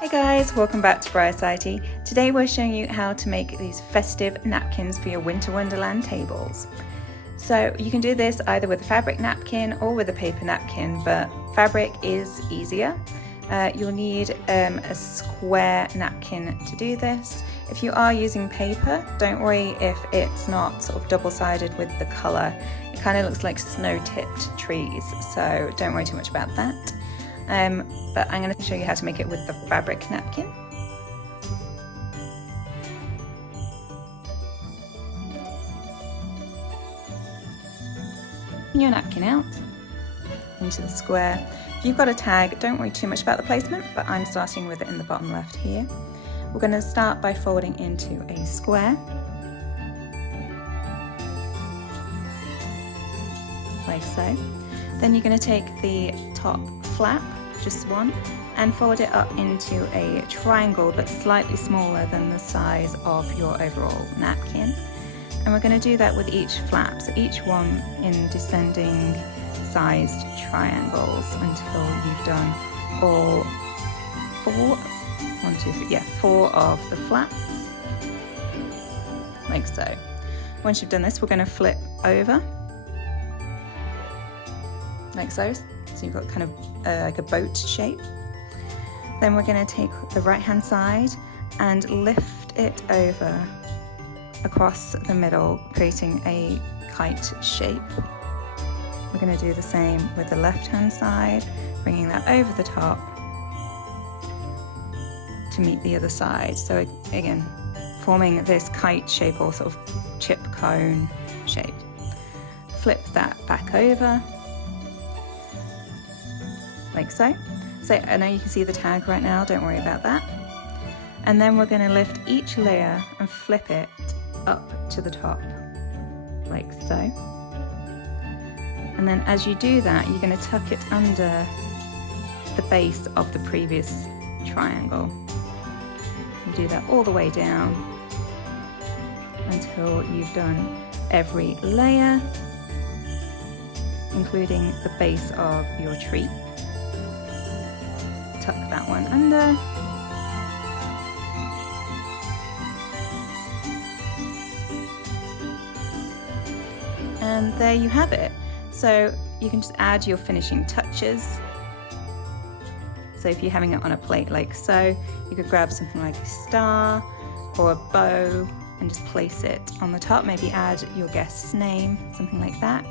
Hey guys, welcome back to Society. Today we're showing you how to make these festive napkins for your winter wonderland tables. So you can do this either with a fabric napkin or with a paper napkin, but fabric is easier. You'll need a square napkin to do this. If you are using paper, don't worry if it's not sort of double-sided with the colour. It kind of looks like snow-tipped trees, so don't worry too much about that. But I'm going to show you how to make it with the fabric napkin. Your napkin out into the square. If you've got a tag, don't worry too much about the placement, but I'm starting with it in the bottom left here. We're going to start by folding into a square, like so. Then you're going to take the top flap, just one, and fold it up into a triangle that's slightly smaller than the size of your overall napkin. And we're going to do that with each flap, so each one in descending sized triangles until you've done all four of the flaps, like so. Once you've done this, we're going to flip over, like so. So you've got kind of like a boat shape. Then we're going to take the right hand side and lift it over across the middle, creating a kite shape. We're going to do the same with the left hand side, bringing that over the top to meet the other side. So again, forming this kite shape or sort of chip cone shape. Flip that back over, like so. So I know you can see the tag right now, don't worry about that. And then we're going to lift each layer and flip it up to the top, like so. And then as you do that, you're going to tuck it under the base of the previous triangle. You do that all the way down until you've done every layer, including the base of your tree. Tuck that one under. And there you have it. So you can just add your finishing touches. So if you're having it on a plate like so, you could grab something like a star or a bow and just place it on the top. Maybe add your guest's name, something like that.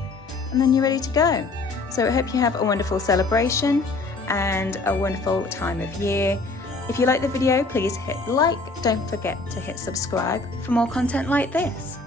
And then you're ready to go. So I hope you have a wonderful celebration and a wonderful time of year. If you like the video, please hit like. Don't forget to hit subscribe for more content like this.